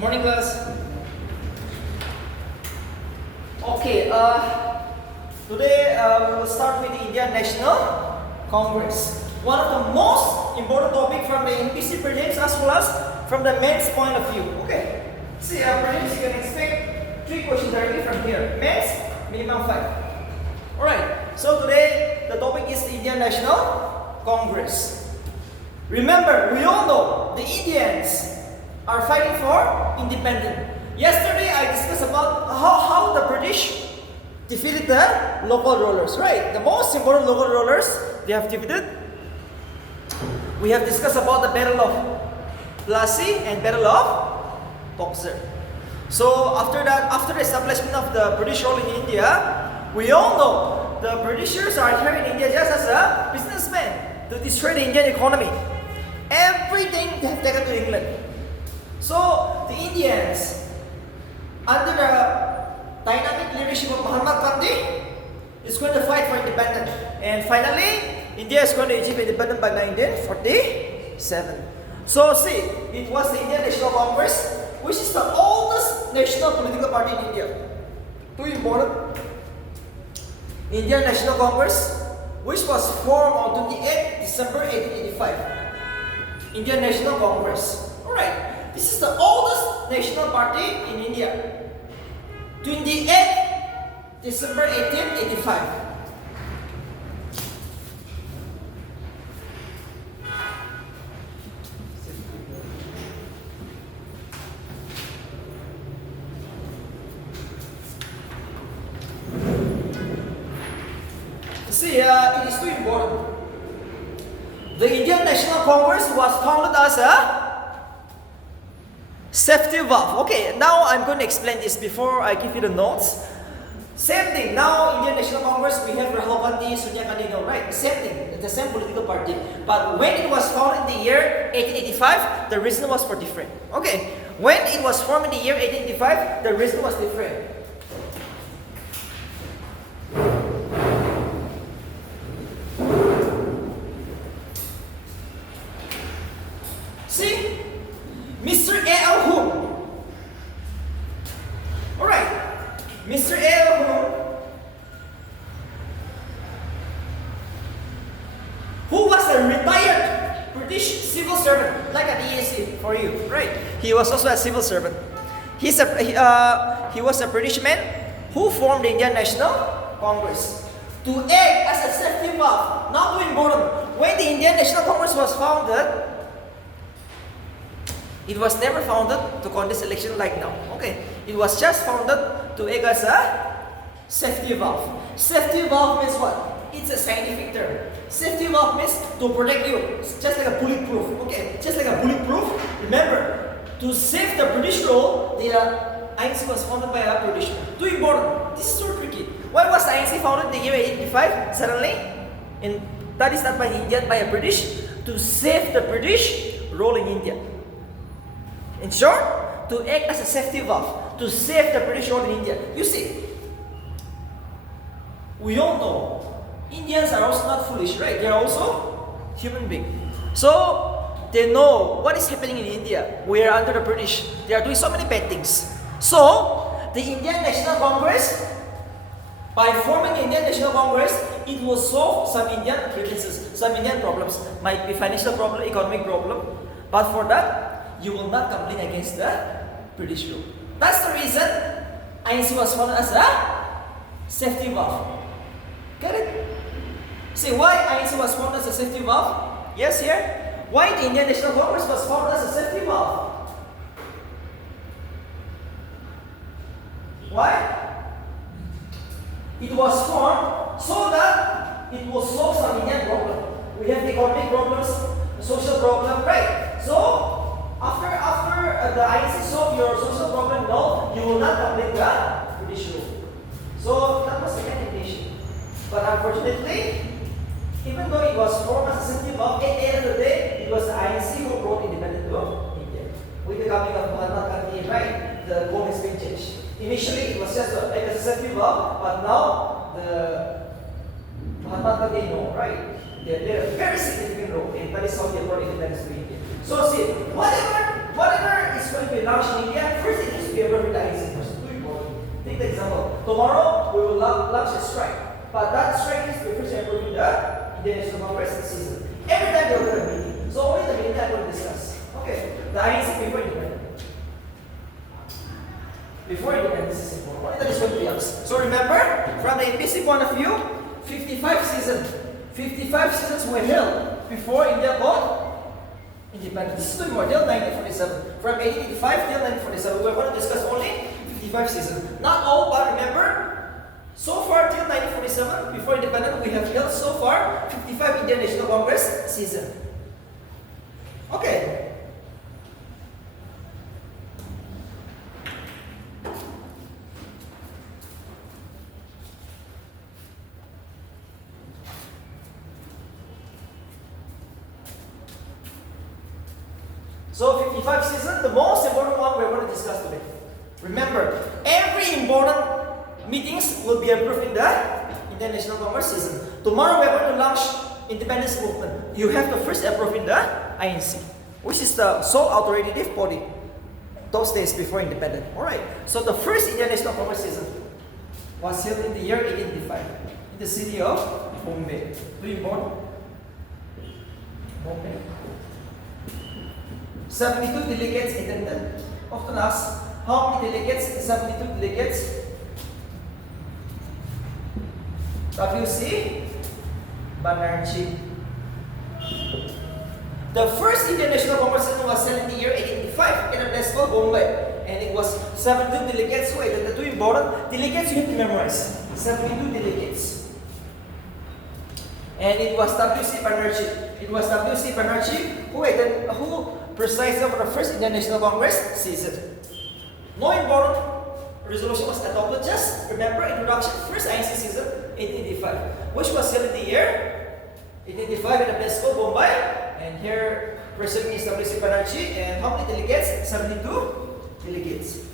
Morning, class. Okay, today we will start with the Indian National Congress. One of the most important topic from the NPC prelims as well as from the mains point of view. Okay, see, prelims you can expect 3 questions directly from here. Mains, minimum 5. Alright, so today the topic is the Indian National Congress. Remember, we all know the Indians are fighting for independence. Yesterday I discussed about how the British defeated the local rulers, right? The most important local rulers they have defeated. We have discussed about the Battle of Plassey and Battle of Boxer. So after that, after the establishment of the British rule in India, we all know the Britishers are here in India just as a businessman to destroy the Indian economy. Everything they have taken to England. So the Indians, under the dynamic leadership of Mahatma Gandhi, is going to fight for independence. And finally, India is going to achieve independence by 1947. So see, it was the Indian National Congress, which is the oldest national political party in India. Too important. Indian National Congress, which was formed on 28 December 1885. Indian National Congress. Alright, this is the oldest national party in India. 28 December 1885. See, it is too important. The Indian National Congress was founded as a safety valve. Okay, now I'm going to explain this before I give you the notes. Same thing. Now, Indian National Congress, we have Rahul Gandhi, Sonia Gandhi, no, right? Same thing. The same political party. But when it was founded in the year 1885, the reason was for different. Okay, when it was formed in the year 1885, the reason was different. See, Mr. A.L. Hoon. Alright, Mr. A.L. Hoon, who was a retired British civil servant, like an ESC for you, right? He was also a civil servant. He was a British man who formed the Indian National Congress to act as a safety valve. Now too important. When the Indian National Congress was founded, it was never founded to contest election like now. Okay, it was just founded to act as a safety valve. Safety valve means what? It's a scientific term. Safety valve means to protect you. It's just like a bulletproof. Okay, just like a bulletproof. Remember, to save the British rule, the INC was founded by a British. Too important. This is so tricky. Why was the INC founded in the year 1885 suddenly? And that is not by the Indian, by a British, to save the British rule in India. In short, to act as a safety valve, to save the British rule in India. You see, we all know Indians are also not foolish, right? They are also human beings. So, they know what is happening in India. We are under the British. They are doing so many bad things. So, the Indian National Congress, by forming the Indian National Congress, it will solve some Indian grievances, some Indian problems. Might be financial problem, economic problem. But for that, you will not complain against the British rule. That's the reason INC was founded as a safety valve. Get it? See why INC was founded as a safety valve? Yes, here. Why the Indian National Congress was founded as a safety valve? Why? It was formed so that it will solve some Indian problem. We have the economic problems, the social problem, right? So, after the INC solve your social problem, no, you will not complain the British rule. So that was the main intention. But unfortunately, even though it was formed as a safety valve, at the end of the day, it was the INC who brought independence to India. With the coming of Mahatma Gandhi, right, the goal has been changed. Initially, it was just a safety valve, but now the Mahatma Gandhi, no, right? They played a very significant role, and that is how they brought independence to India. So see, whatever whatever is going to be launched in India, first it needs to be approved with the INC first. Too important. Take the example. Tomorrow we will launch a strike, but that strike needs to be first approved in the Indian National Congress season. Every time we'll have a meeting, so only the meeting I'm going to discuss. Okay, the INC before independence. Before independence is important. Only that is going to be asked. So remember, from the NPC point of view, 55 seasons were held before India got independence. This is too more till 1947. From 1885 till 1947, we're going to discuss only 55 seasons. Not all, but remember, so far till 1947, before independence, we have held so far 55 Indian National Congress season. Okay. So 55 season, the most important one we're going to discuss today. Remember, every important meetings will be approved in the Indian National Congress season. Tomorrow we're going to launch independence movement. You have to first approve in the INC, which is the sole authoritative body those days before independence. Alright, so the first Indian National Congress season was held in the year 1885 in the city of Bombay. Do you born? Bombay. 72 delegates attended. Often asked, how many delegates? 72 delegates. W.C. Banerjee. The first Indian National Congress was held in the year 1885 in a place called Bombay. And it was 72 delegates who attended. Two important delegates you have to memorize. 72 delegates. And it was W.C. Banerjee. It was W.C. Banerjee who presided over the first Indian National Congress season. No important resolution was adopted. Just remember introduction, first INC season, 1885, which was held in the year 1885 in a place called Bombay. And here, President is W.C. Banerjee. And how many delegates? 72 delegates.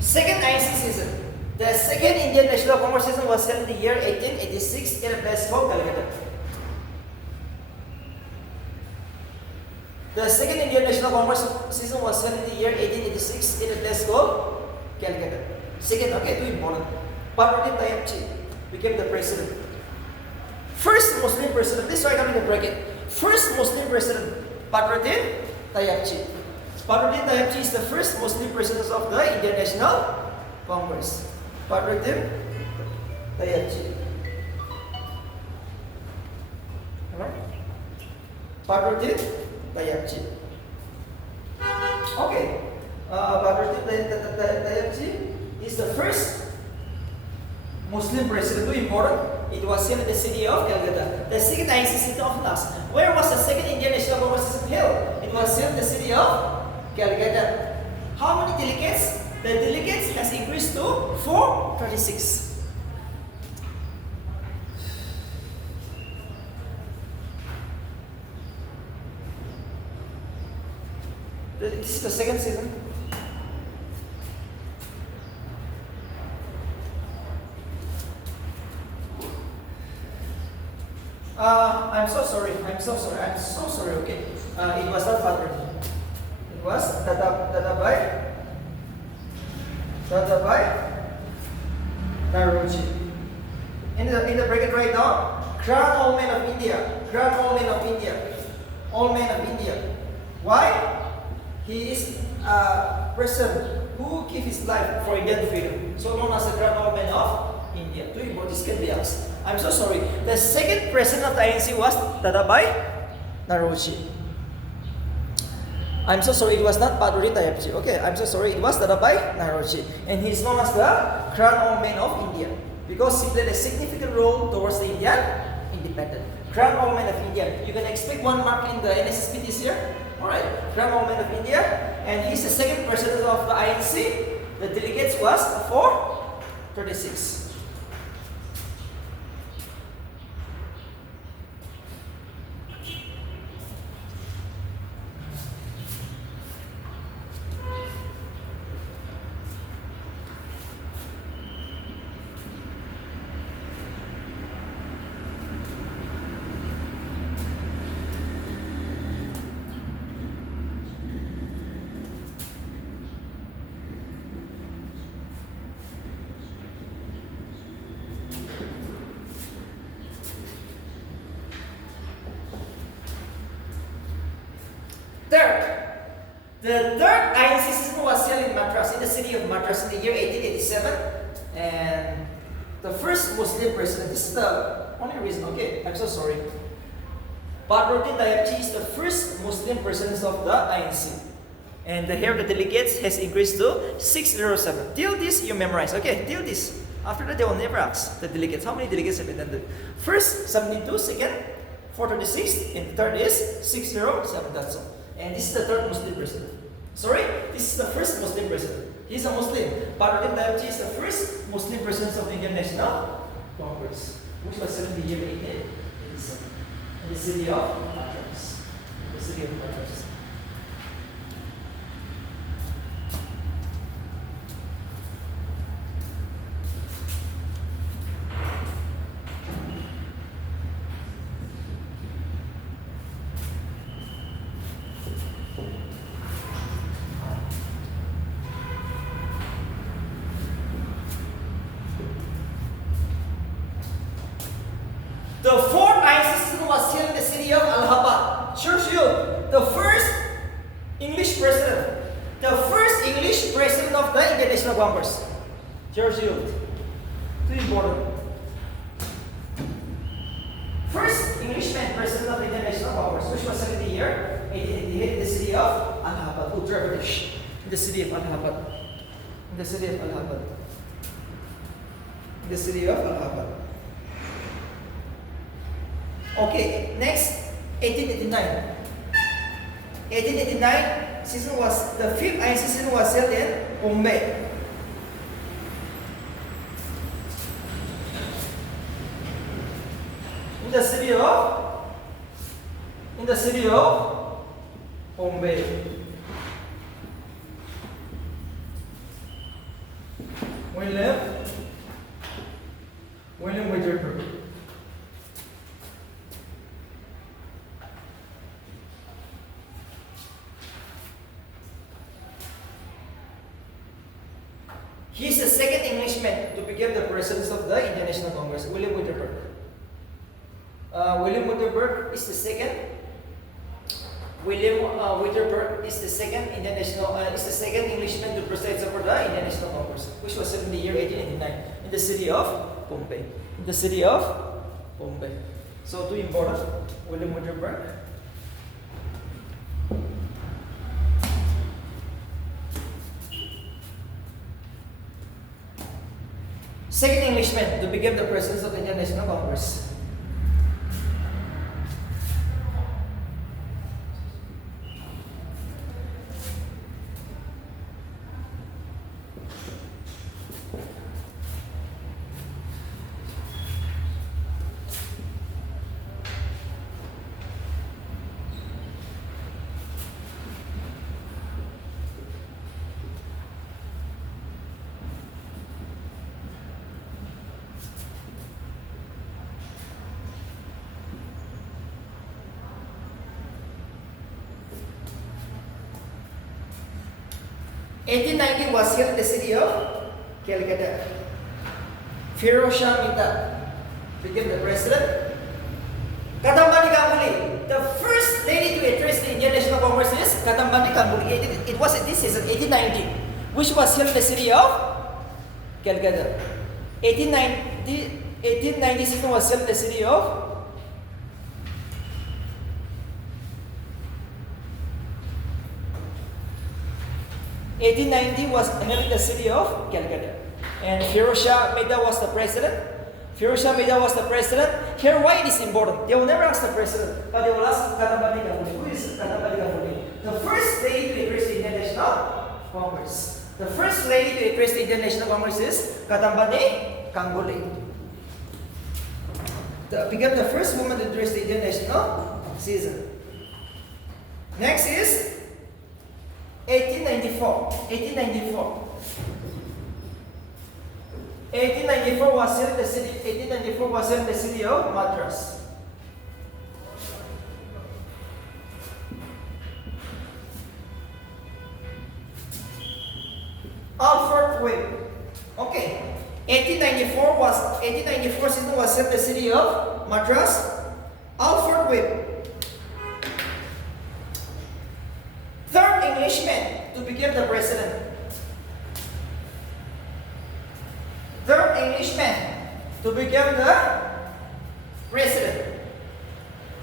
Second INC season. The second Indian National Congress season was held in the year 1886 in a place called Calcutta. The second Indian National Congress season was held in the year 1886 in a place called Calcutta. Second, okay, too important. Patruddin Tayebchi became the president. First Muslim president, this right down in the bracket. First Muslim president, Patruddin Tayebchi. Patruddin Tayebchi is the first Muslim president of the Indian National Congress. Patruddin Tayebchi. Alright? Patruddin Tayebchi. Okay. Patruddin Tayebchi is the first Muslim president. Too important. It was held in the city of Calcutta. The second INC city of Nas. Where was the second Indian National Congress held? It was held in the city of Calcutta. How many delegates? The delegates has increased to 436. This is the second season. I'm so sorry. Okay. It was not Patruddin. It was Dadabhai Naoroji. In the bracket right now, Grand Old Man of India. Old Man of India. Why? He is a person who gave his life for Indian freedom. So known as the Grand Old Man of India. Too important. This can be asked. I'm so sorry. The second president of the INC was Dadabhai Naoroji. I'm so sorry, it was not Paduri Tayabji. Okay, I'm so sorry, it was Dadabhai Naoroji. And he is known as the Crown Old Man of India because he played a significant role towards the Indian independence. Crown Old Man of India. You can expect 1 mark in the NSSP this year. Alright, Crown Old Man of India. And he's the second president of the INC. The delegates was 436. The third INC system was held in Madras, in the city of Madras in the year 1887. And the first Muslim president, this is the only reason, okay, I'm so sorry. Badruddin Tayabji is the first Muslim president of the INC. And here the delegates has increased to 607. Till this you memorize, okay, till this. After that they will never ask the delegates. How many delegates have been attended? First, 72, second, 436, and the third is 607, that's all. And this is the third Muslim president. Sorry, this is the first Muslim president. He's a Muslim. Badruddin Tayabji is the first Muslim president of the Indian National Congress, which was set in the year 1887 in the city of Madras. The city of Madras. The fourth INC system was held in the city of Allahabad. Churchill, the first English president. The first English president of the Indian National Congress. Churchill. Too important. First Englishman president of the Indian National Congress, which was held in the year 1888 in the city of Allahabad, Uttar Pradesh. In the city of Allahabad. In the city of Allahabad. In the city of Allahabad. Okay, next, 1889. 1889 season was, the fifth INC season was held in Bombay. In the city of Bombay. William Whitterberg. He is the second Englishman to become the president of the Indian National Congress, William Whitterberg. William Whitterberg is the second. Whitterberg is the second is the second Englishman to preside over the Indian National Congress, which was set in the year 1889 in the city of Bombay. In the city of Bombay. So too important, William Whitterberg. Second Englishman to become the president of the Indian National Congress. In 1890 was held in the city of Calcutta. Firoz-Shah Mehta became the president. Kadambani Ganguly, the first lady to address the Indian National Congress is Kadambani Ganguly. It was in this season, 1890, which was held in the city of Calcutta. 1890 season was held in the city of 1890 was held in the city of Calcutta. And Firoz Shah Mehta was the president. Firoz Shah Mehta was the president. Here, why it is important? They will never ask the president, but they will ask Katambani Ganguly. Who is Katambani Ganguly? The first lady to address the Indian National Congress. The first lady to address the Indian National Congress is Katambani Ganguly. Became the first woman to address the Indian National season. Next is 1894. 1894. 1894 was held in the city. 1894 was held in the city of Madras. Alfred Webb. Okay. 1894 season was held in the city of Madras. Alfred Webb. Third Englishman to become the president. Third Englishman to become the president.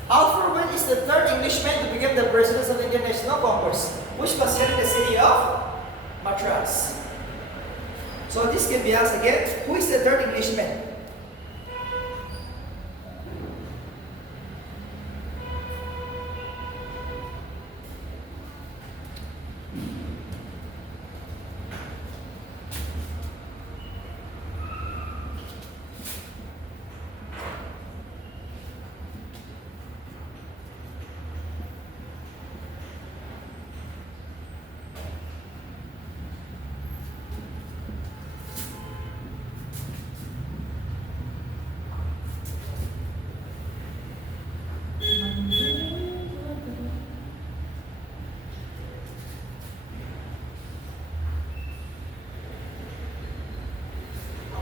Alfred Webb is the third Englishman to become the president of the Indian National Congress, which was held in the city of Madras. So this can be asked again, who is the third Englishman?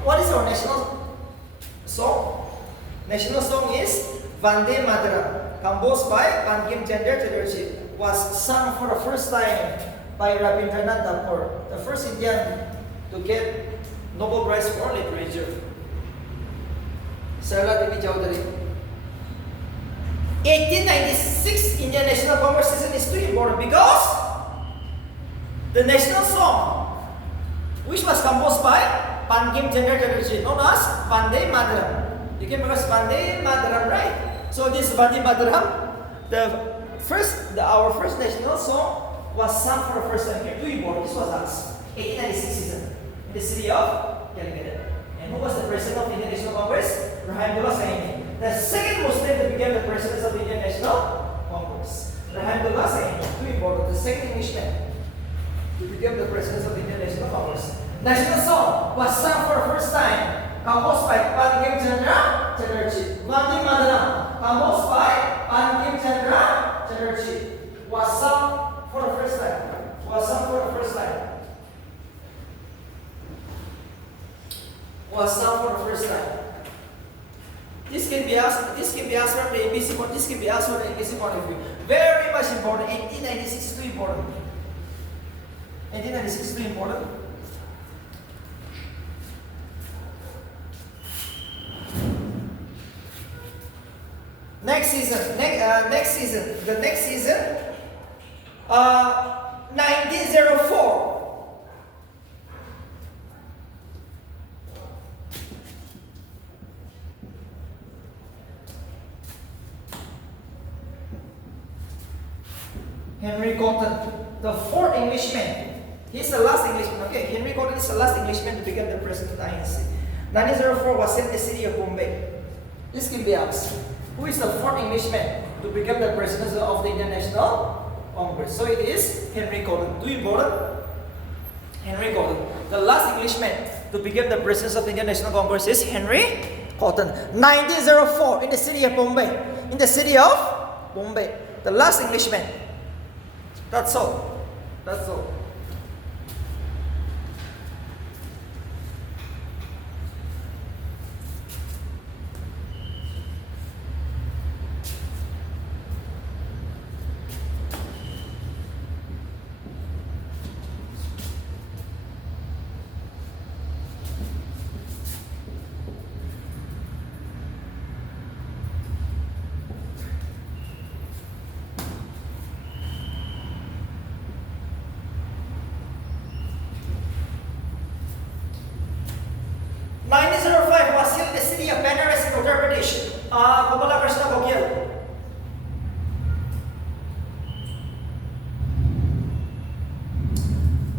What is our national song? National song is Vande Mataram, composed by Bankim Chandra Chatterjee, was sung for the first time by Rabindranath Tagore, the first Indian to get Nobel Prize for Literature. Sarla Devi Chowdhury. 1896 Indian National Congress season is too important because the national song, which was composed by Bankim Chandra Chatterjee, known as Vande Mataram. You can pronounce Vande Mataram, right? So this Vande Mataram, our first national song was sung for the first time here. Too important. This was us. 1896 season in the city of Calcutta. And who was the president of the Indian National Congress? Rahimullah Saini. The second Muslim to become the president of the Indian National Congress. Rahimullah Saini. Too important. The second Englishman to become the president of the Indian National Congress. National song was sung for the first time, composed by Bankim Chandra Chatterjee. Vande Mataram, composed by Bankim Chandra Chatterjee, was sung for the first time. Was sung for the first time. Was sung for the first time. This can be asked from the ABC point. This can be asked from the ABC point of view. Very much important. 1896 is too important. 1896 is too important. Next season, the next season, 1904. Henry Cotton, the fourth Englishman. He's the last Englishman. Okay, Henry Cotton is the last Englishman to become the president of the INC. 1904 was in the city of Bombay. This can be asked. Who is the fourth Englishman to become the president of the Indian National Congress? So it is Henry Cotton. Too important. Henry Cotton. The last Englishman to become the president of the Indian National Congress is Henry Cotton. 1904 in the city of Bombay. In the city of Bombay. The last Englishman. That's all. That's all. the city of Banaras in Uttar Pradesh. Gopala Krishna Gokhale.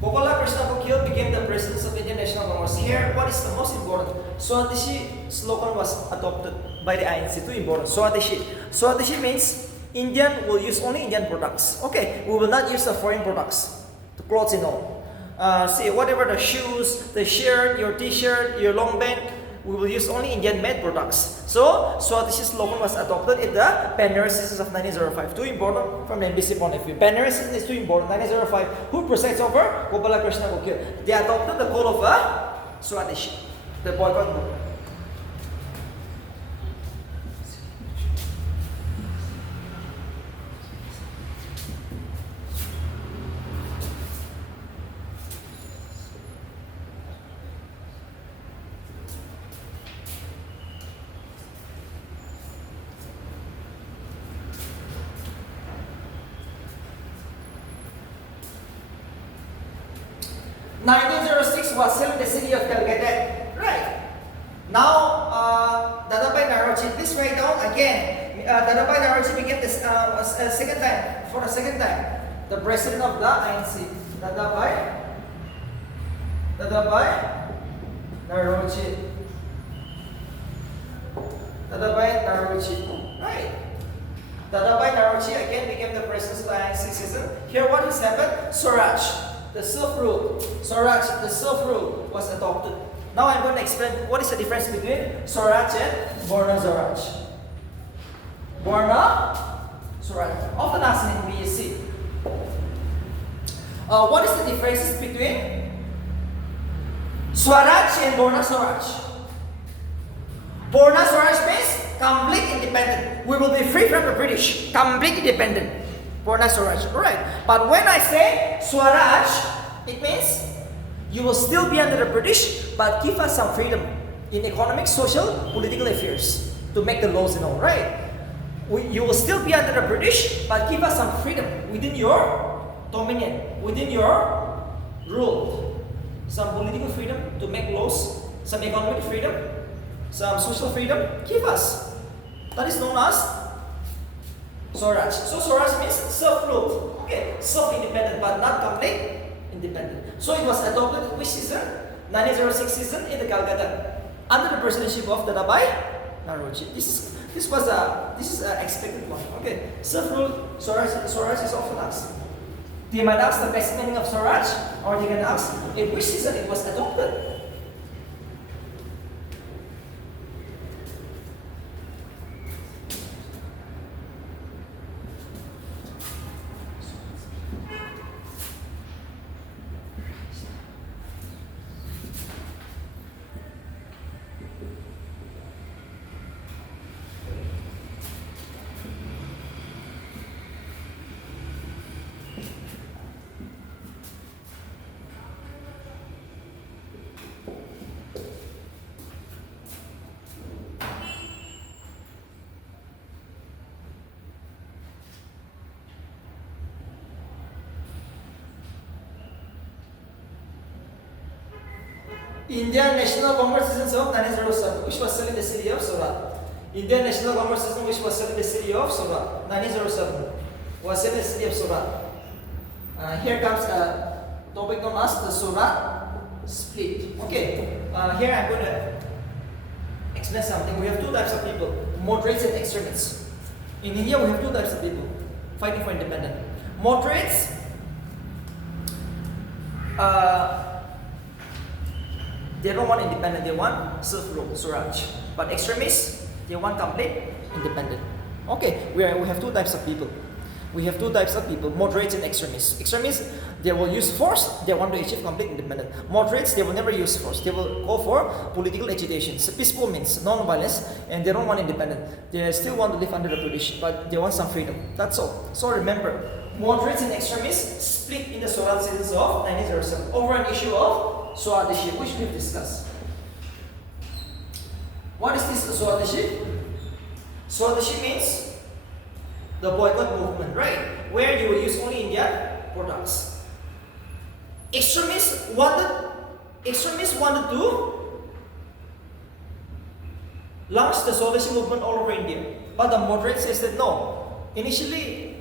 Gopala Krishna Gokhale became the president of Indian National Congress. Here, what is the most important? Swadeshi slogan was adopted by the INC. Too important. Swadeshi. Swadeshi means Indian will use only Indian products. Okay, we will not use the foreign products, the clothes and all. See, whatever the shoes, the shirt, your t-shirt, your long band, we will use only Indian-made products. So, Swadeshi slogan was adopted in the Banaras census of 1905. Too important from the NBC point of view. Banaras census is too important. 1905. Who presides over? Gopala Krishna Gokhale. They adopted the call of Swadeshi, the boycott movement. In 1906 was still in the city of Calcutta. Right. Now, Dadabhai Naoroji, please write down again. Dadabhai Naoroji became this second time, for the second time, the president of the INC. Dadabhai Naoroji. Dadabhai Naoroji. Right. Dadabhai Naoroji again became the president of the INC season. Here what has happened? Swaraj. The Silk Road, Swaraj, the Silk Road was adopted. Now I'm going to explain what is the difference between Swaraj and Varna Swaraj. Varna Swaraj, often asked in BSc. What is the differences between Swaraj and Varna Swaraj? Varna Swaraj means complete independent. We will be free from the British. Complete independent. Varna Swaraj, right? But when I say Swaraj, it means you will still be under the British, but give us some freedom in economic, social, political affairs to make the laws and all, right? You will still be under the British, but give us some freedom within your dominion, within your rule. Some political freedom to make laws, some economic freedom, some social freedom, give us. That is known as Swaraj. So Swaraj means self-ruled. Okay, self-independent but not complete independent. So it was adopted in which season? 1906 season in the Calcutta under the presidency of Dadabhai Naoroji. This is an expected one. Okay, self-ruled Swaraj is often asked. They might ask the basic meaning of Swaraj, or they can ask in which season it was adopted. Indian National Congress season of 1907, which was still in the city of Surat. Indian National Congress season, which was still in the city of Surat. 1907 was still in the city of Surat. Here comes a topic known as the Surat split. Okay, here I'm going to explain something. We have two types of people: moderates and extremists. In India, we have two types of people fighting for independence. Moderates. They don't want independent, they want self-rule, Swaraj. But extremists, they want complete independent. Okay, we have two types of people. We have two types of people, moderates and extremists. Extremists, they will use force, they want to achieve complete independence. Moderates, they will never use force, they will go for political agitation. So peaceful means non-violence, and they don't want independence. They still want to live under the British, but they want some freedom. That's all. So remember, moderates and extremists split in the Swaraj seasons of 1907 over an issue of Swadeshi, which we've discussed. What is this Swadeshi? Swadeshi means the boycott movement, right? Where you will use only Indian products. Extremists wanted to launched the Swadeshi movement all over India. But the moderates says that no, initially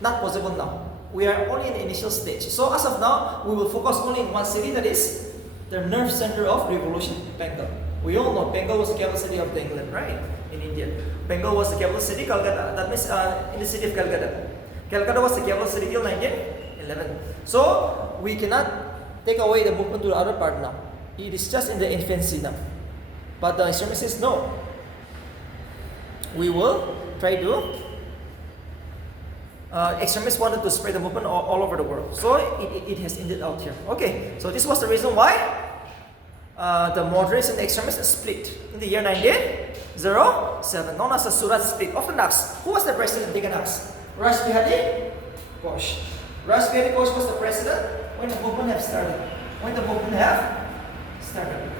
not possible now. We are only in the initial stage. So as of now, we will focus only in one city, that is the nerve center of revolution, Bengal. We all know Bengal was the capital city of England, right? In India. Bengal was the capital city, Calcutta. That means in the city of Calcutta. Calcutta was the capital city till 1911. So we cannot take away the movement to the other part now. It is just in the infancy now. But the extremist says no. We will try to. Extremists wanted to spread the movement all over the world. So it has ended out here. Okay, so this was the reason why the moderates and the extremists split in the year 1907, known as the Surat split. Often asked, who was the president? They can ask. Rash Behari Ghosh. Rash Behari Ghosh was the president when the movement have started. When the movement have started.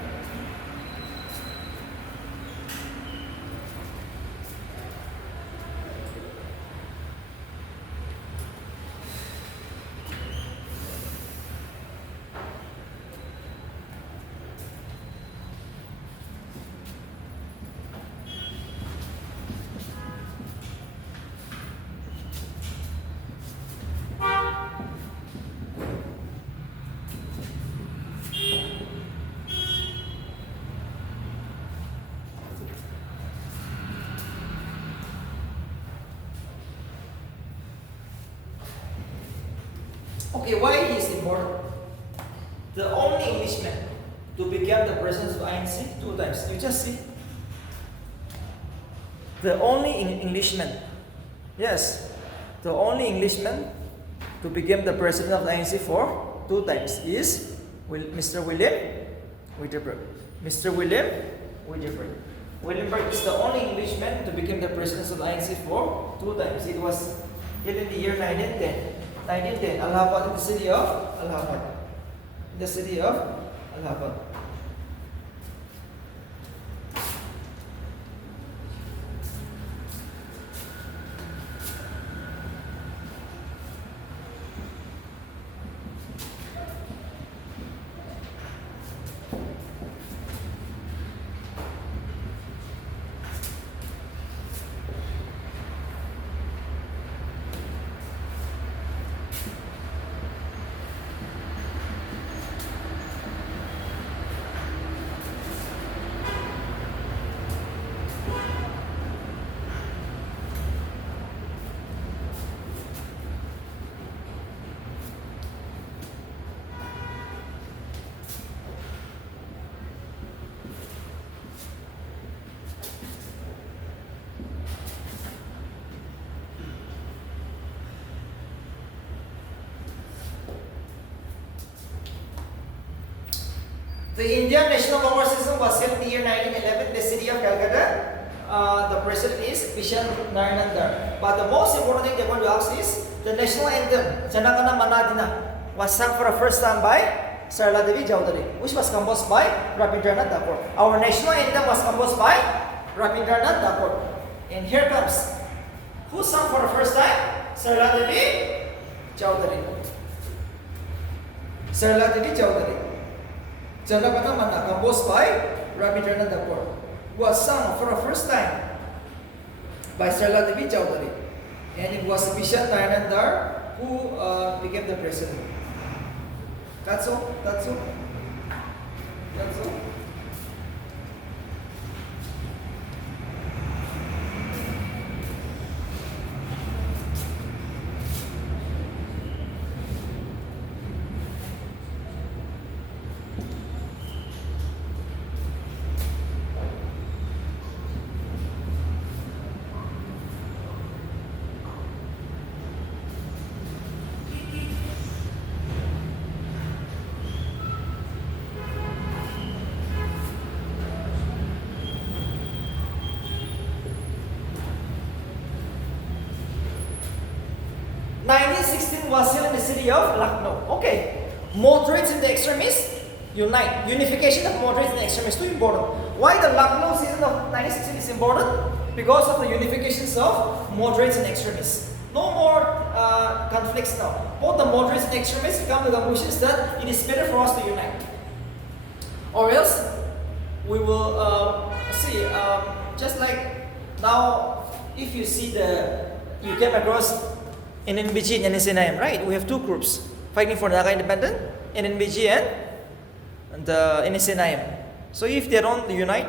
Okay, why is important? The only Englishman to become the president of INC 2 times. You just see. The only Englishman. Yes. The only Englishman to become the president of the INC for 2 times is Mr. William Wittenberg. Mr. William Wittenberg. Wittenberg is the only Englishman to become the president of the INC for 2 times. It was held in the year 1910. 1910, Allahabad, in the city of Allahabad. The city of Allahabad. The Indian National Congress was held in the year 1911 in the city of Calcutta. The president is Bishan Nayanandar. But the most important thing they're going to ask is the national anthem, Janagana Manadina, was sung for the first time by Sarla Devi Chowdhury, which was composed by Rabindranath Tagore. Our national anthem was composed by Rabindranath Tagore. And here comes, who sung for the first time? Sarla Devi Chowdhury. Sarla Devi Chowdhury. Janagana Mana, composed by Rabindranath Tagore, was sung for the first time by Sarla Devi Chowdhury. And it was Bishan Nayanandar who became the president. That's all. That's all. That's all. Was held in the city of Lucknow. Okay, moderates and the extremists unite. Unification of moderates and extremists too important. Why the Lucknow season of 1916 is important? Because of the unifications of moderates and extremists. No more conflicts now. Both the moderates and extremists come to the conclusions that it is better for us to unite, or else we will see, just like now, if you see you came across in NBG and NSNIM, right? We have two groups fighting for Naga independence, NBG and the NSNIM. So if they don't unite,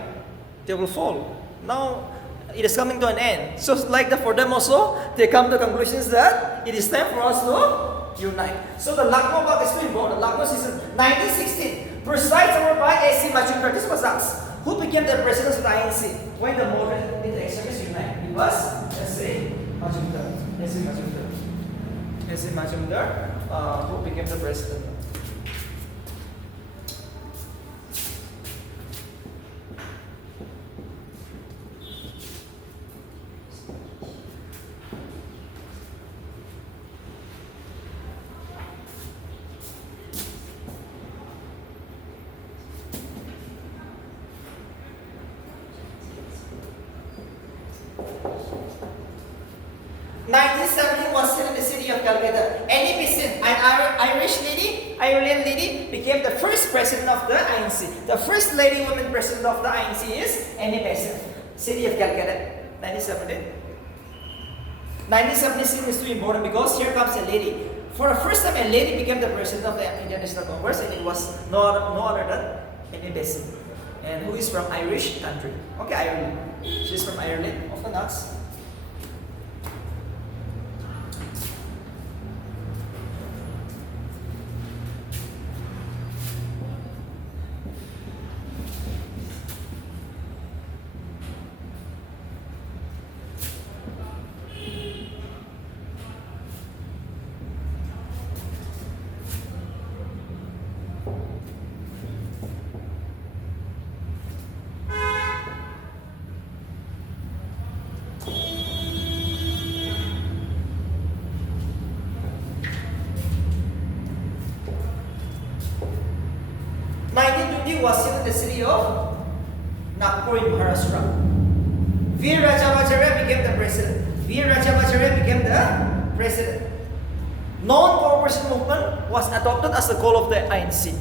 they will fall. Now it is coming to an end. So like that for them also, they come to conclusions that it is time for us to unite. So the Lucknow block is too important. Lucknow season 1916, presided over by A.C. Majumdar. This was asked. Who became the president of the INC when the moderate and the extremists unite? It was A.C. Majumdar. A.C. Majumdar. A.C. Majumdar, who became the president. Was still in the city of Calcutta. Annie Besant, an Ireland lady, became the first president of the INC. The first lady woman president of the INC is Annie Besant, city of Calcutta, 1917. 1976 is too important because here comes a lady. For the first time, a lady became the president of the Indian National Congress, and it was no other than Annie Besant, and who is from Irish country. Okay, Ireland. She's from Ireland, of the nuts. 1920 was in the city of Nagpur in Maharashtra. Veer Rajabhacharya became the president. Non-cooperation movement was adopted as the goal of the INC.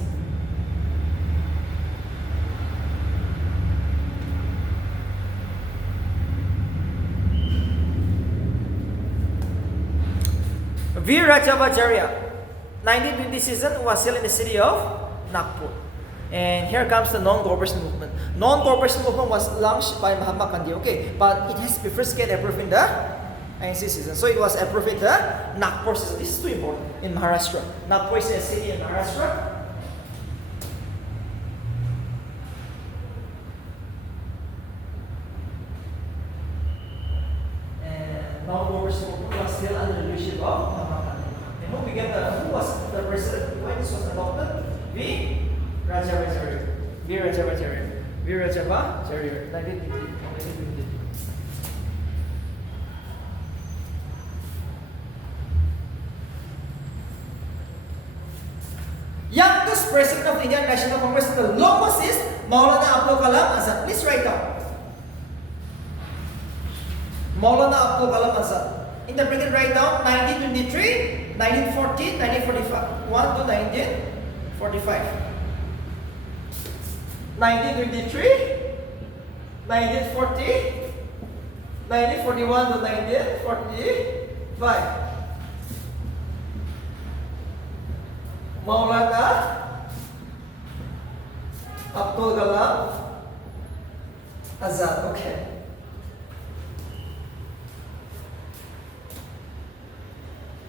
Veer Rajabhacharya, 1920 season, was still in the city of Nagpur. And here comes the non-cooperation movement. Non-cooperation movement was launched by Mahatma Gandhi, okay, but it has to be first get approved in the INC season. So it was approved in the Nagpur season. This is too important in Maharashtra. Nagpur is a city in Maharashtra. And non-cooperation movement was still under the leadership of Mahatma Gandhi. And who was the president when this was adopted? Veer Rajabhacharya, 1920. Youngest president of the Indian National Congress, the longest is Maulana Abdul Kalam Azad. Please write down. Maulana Abdul Kalam Azad. In the bracket, write down 1923, 1940, 1945. 1 to 1945. 1923, 1940, 1941 to 1945. Maulana Abdul Kalam Azad. Okay.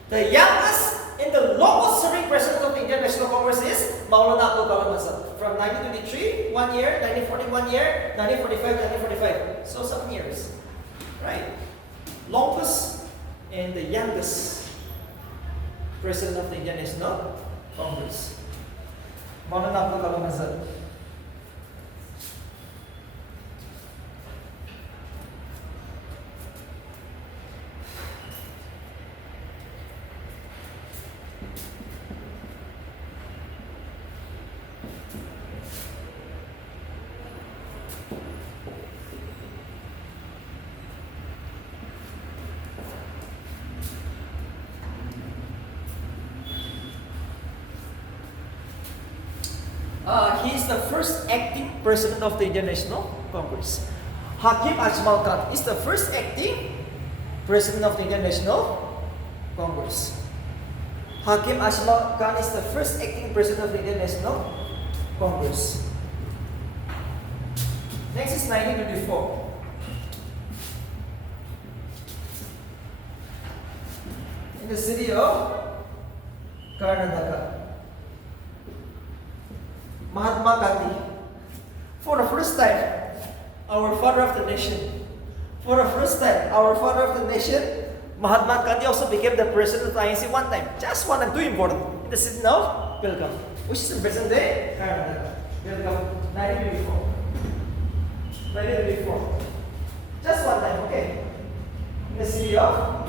The youngest and the longest serving president of the Indian National Congress is Maulana Abdul Kalam Azad. From 1923, 1 year, 1940, 1 year, 1945, 1945. So 7 years. Right? Longest and the youngest president of the Indian National Congress. Maulana Abdul Kalam Azad. He is the first acting president of the Indian National Congress. Hakim Ajmal Khan is the first acting President of the Indian National Congress. Hakim Ajmal Khan is the first acting President of the Indian National Congress. Next is 1924. In the city of Karnataka, Mahatma Gandhi, for the first time, our father of the nation, Mahatma Gandhi also became the president of the INC one time. Just one and two important. In the city of Belgaum, which is the present day Karnataka. Belgaum, 1924. 1924. Just one time, okay? In the city of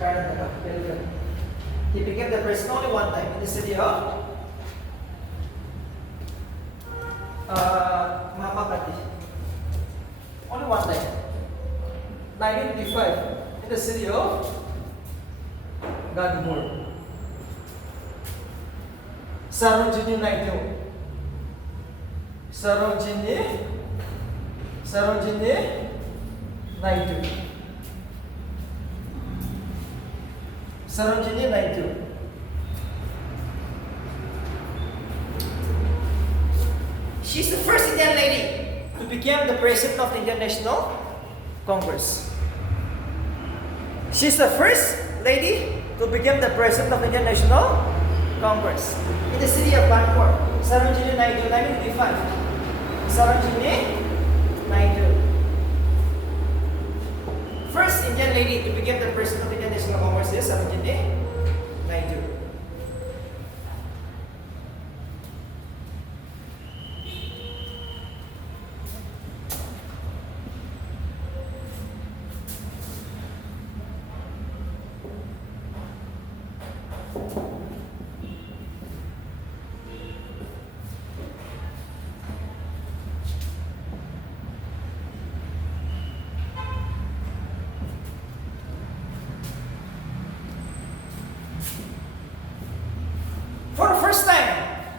Karnataka, Belgaum. He became the president only one time in the city of Mahatma Gandhi. Only one time. 1925 in the city of Gandhipur. Sarojini Naidu. Sarojini Naidu. Sarojini Naidu. She's the first Indian lady to become the president of the Indian National Congress. She's the first lady to become the president of the Indian National Congress. In the city of Kanpur, Sarojini Naidu, 1985. Sarojini Naidu. First Indian lady to become the president of the Indian National Congress is Sarojini Naidu. For the first time,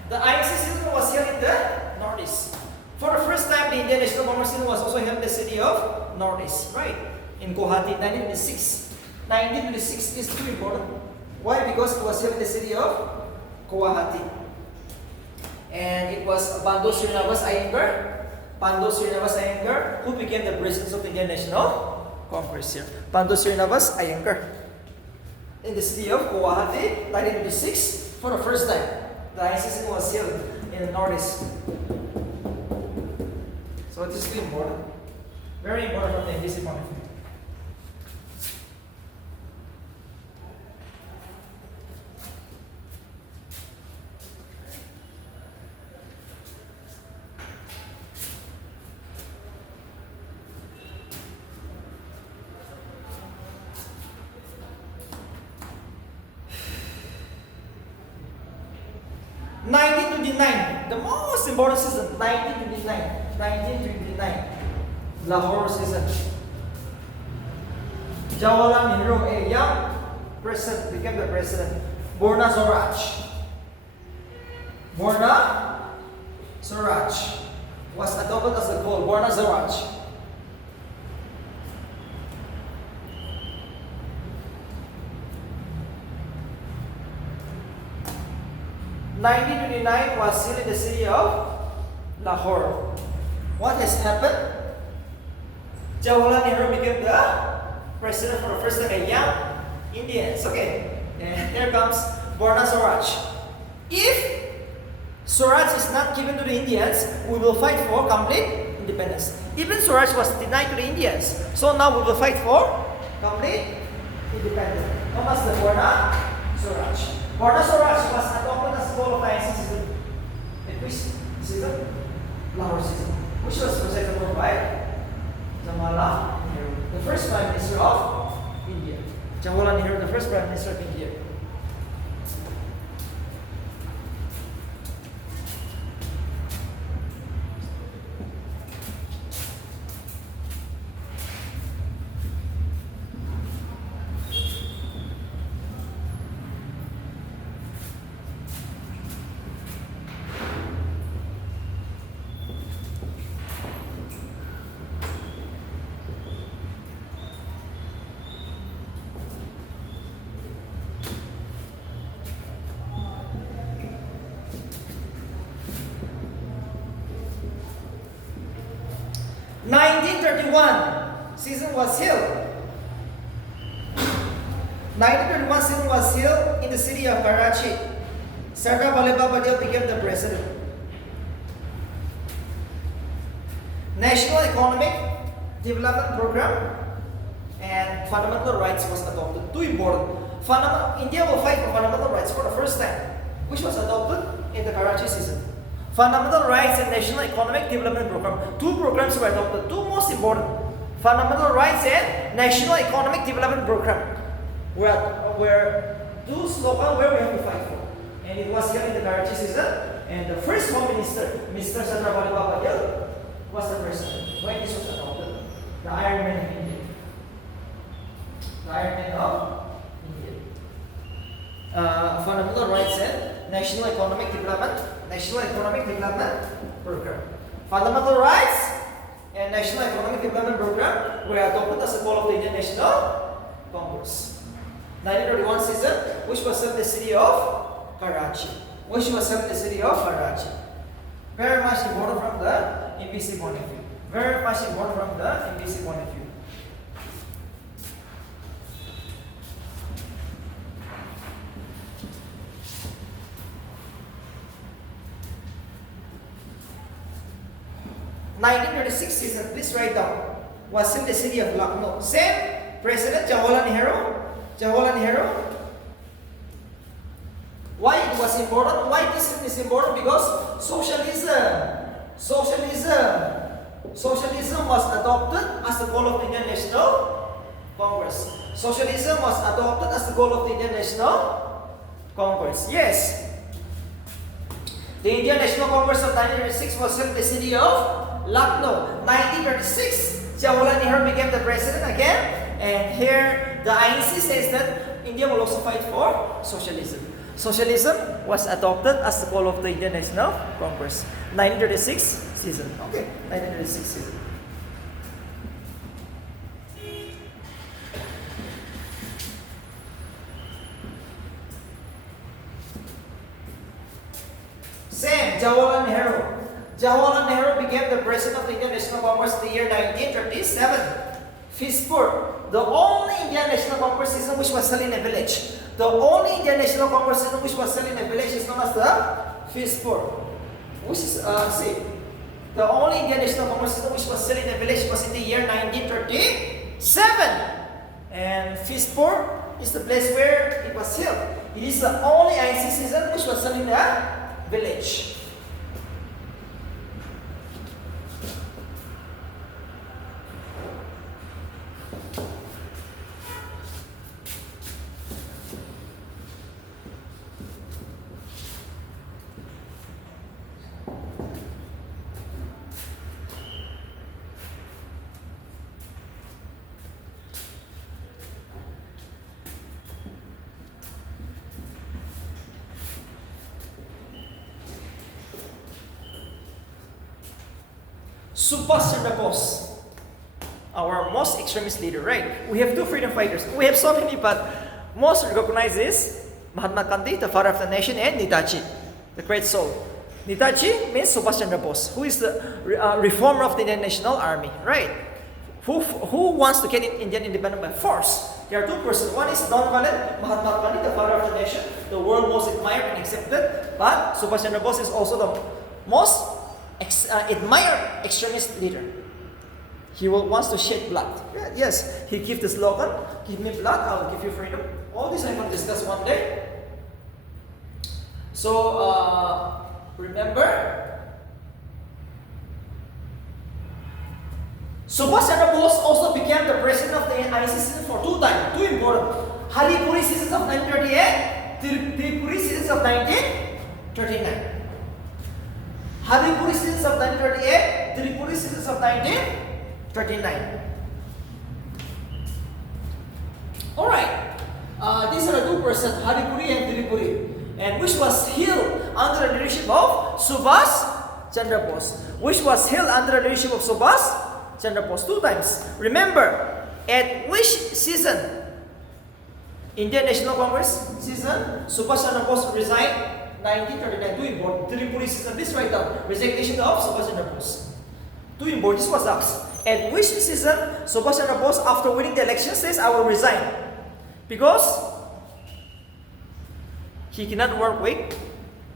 the INC system was held in the Northeast. For the first time, the Indian National Congress was also held in the city of Northeast, right? In Guwahati, 1926. 1926 is too important. Why? Because it was held in the city of Guwahati. And it was Bando Srinivas Iyengar, who became the president of the Indian National Congress here. Bando Srinivas Iyengar. In the city of Guwahati, 1926. For the first time, the INC was held in the Northeast. So it is very important. Very important from the NBC point of view. The most important season, 1929, Lahore season. Jawaharlal Nehru, a young president, became the president. Borna Swaraj was adopted as the goal. Borna Swaraj. (1929) was still in the city of Lahore. What has happened? Jawaharlal Nehru became the president for the first time, a young Indian. Okay, and here comes Borna Swaraj. If Swaraj is not given to the Indians, we will fight for complete independence. Even Swaraj was denied to the Indians, so now we will fight for complete independence. Known as the Borna Swaraj. Borna Swaraj was adopted as the goal of the INC season. In which season? Lahore season. Which was presented by Jawaharlal Nehru, the first Prime Minister of India. Jawaharlal Nehru, the first Prime Minister of India. 1931 season was held. 1931 season was held in the city of Karachi. Sardar Vallabhbhai Patel became the president. National Economic Development Program and fundamental rights was adopted. Two important. India will fight for fundamental rights for the first time, which was adopted in the Karachi season. Fundamental rights and National Economic Development Program. Two programs were adopted. Two most important. Fundamental rights and National Economic Development Program were two slogans where we have to fight for. And it was here in the Karachi season. And the first Home Minister, Mr. Sardar Vallabhbhai Patel, was the president when this was adopted. The Iron Man of India. The Iron Man of India. Fundamental rights and National Economic Development Program. Fundamental rights and National Economic Development Program were adopted as a call of the Indian National Congress. 1931 season, which was held in the city of Karachi. Very much important from the NPC point of view. Very much important from the NPC point of view. (1936) season, please write down, was in the city of Lucknow. Same President Jawaharlal Nehru. Why it was important? Why this is important? Because socialism was adopted as the goal of the Indian National Congress. Socialism was adopted as the goal of the Indian National Congress. Yes. The Indian National Congress of 1936 was held in the city of Lucknow. 1936, Jawaharlal Nehru became the president again. And here the INC says that India will also fight for socialism. Socialism was adopted as the goal of the Indian National Congress. 1936 season. Okay, 1936 season. Same, Jawaharlal Nehru. Jawaharlal Nehru became the president of the Indian National Congress in the year 1937. Fizpur, the only Indian National Congress season which was held in a village. The only Indian National Congress season which was held in a village is known as the Fizpur. Which is, the only Indian National Congress season which was held in a village was in the year 1937. And Fizpur is the place where it was held. It is the only INC season which was held in a village. Subhas Chandra Bose, our most extremist leader, right? We have two freedom fighters. We have so many, but most recognized is Mahatma Gandhi, the father of the nation, and Netaji, the great soul. Netaji means Subhas Chandra Bose, who is the reformer of the Indian National Army, right? Who wants to get Indian independence by force? There are two persons. One is non-violent, Mahatma Gandhi, the father of the nation, the world most admired and accepted. But Subhas Chandra Bose is also the most admired extremist leader. He wants to shed blood. Yes, he gives the slogan, "Give me blood, I will give you freedom." All this I'm going to discuss one day. So remember, Subhas Chandra Bose also became the president of the ICC for two times. Two important. Haripuri seasons of 1938, Tripuri seasons of 1939. Haripuri seasons of 1938, Tripuri seasons of 1939. Alright, these are the two persons, Haripuri and Tripuri, and which was held under the leadership of Subhas Chandra Bose. Which was held under the leadership of Subhas Chandra Bose two times. Remember, at which season? Indian National Congress season, Subhas Chandra Bose resigned. 1939, two important. Tripuri season, please write down. Resignation of Subhas Chandra Bose. Two important. This was asked. at which season Subhash Chandra Bose, after winning the election, says, I will resign. Because he cannot work with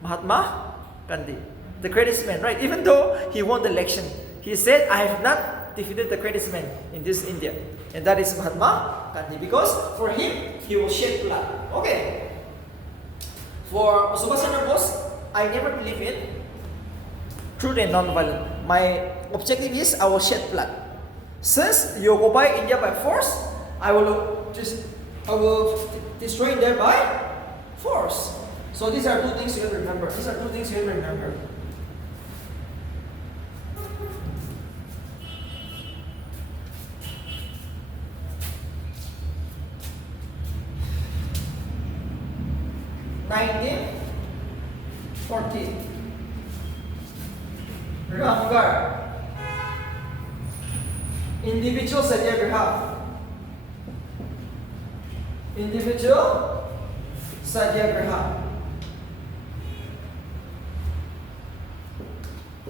Mahatma Gandhi, the greatest man, right? Even though he won the election, he said, I have not defeated the greatest man in this India. And that is Mahatma Gandhi. Because for him, he will shed blood. Okay. For Subhash Chandra Bose, I never believe in truth and non-violence. My objective is I will shed blood. Since you occupy India by force, I will destroy India by force. So these are two things you have to remember. These are two things you have to remember. Ramgarh, individual satyagraha. Individual satyagraha.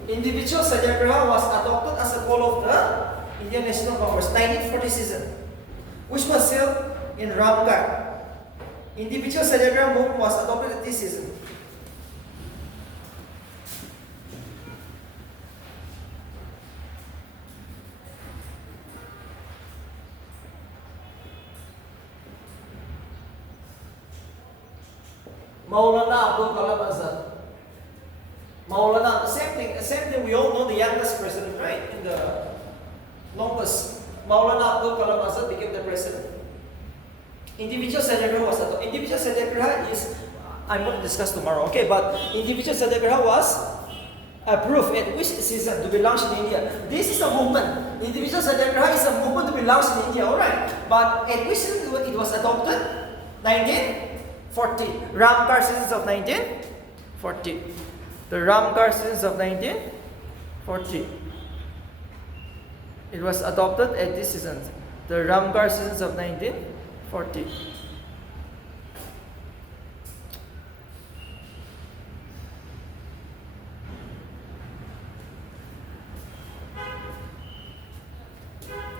Individual satyagraha was adopted as a goal of the Indian National Congress 1940 season, which was held in Ramgarh. Individual satyagraha movement was adopted at this season. Maulana Abdul Kalam Azad. Maulana, same thing. We all know the youngest president, right? In the longest, Maulana Abdul Kalam Azad became the president. Individual satyagraha was adopted. Individual satyagraha is, I'm going to discuss tomorrow, okay? But individual satyagraha was approved at which season to be launched in India. This is a movement. Individual satyagraha is a movement to be launched in India, alright? But at which season it was adopted? 1940. Ramgarh seasons of 1940. The Ramgarh seasons of 1940. It was adopted at this season. The Ramgarh seasons of 1940.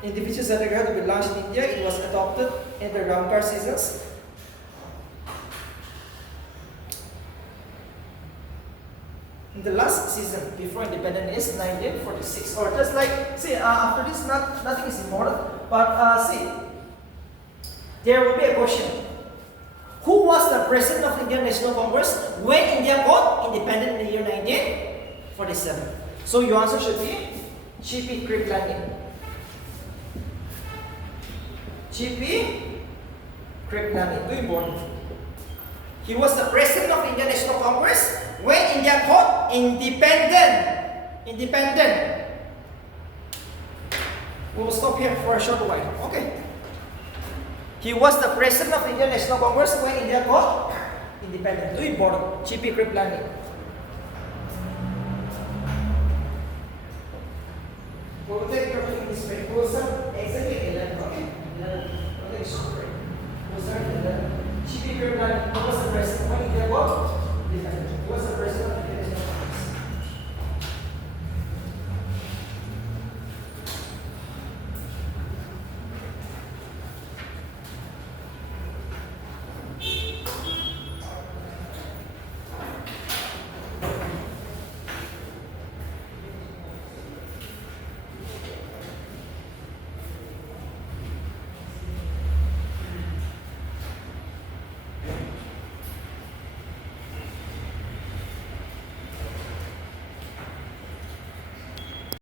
Individual satyagraha to be launched in India, it was adopted in the Ramgarh seasons. In the last season before independence is 1946, or just like, see, after this nothing is important, but see, there will be a question. Who was the president of Indian National Congress when India got independent in the year 1947? So your answer should be G.P. Kriplani. G.P. Kriplani, very important. He was the president of Indian National Congress when India got independent. We will stop here for a short while. Okay. He was the president of Indian National Congress when India got independent. Very important. G.P. Kriplani. We will take your English break. We will start exactly 11. Okay. 11. Okay, short break. We will start 11. G.P. Kriplani.